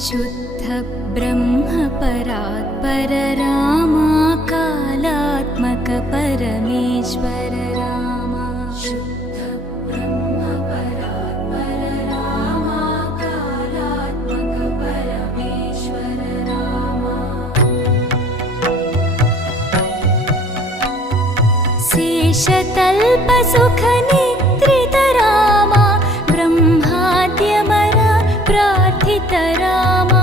शुद्ध ब्रह्म परात्पर रामा कालात्मक परमेश्वर रामा शुद्ध ब्रह्म परात्पर रामा कालात्मक परमेश्वर रामा शेषतल्प सुख निद्रित रामा ब्रह्माद्यमर प्रार्थित रामा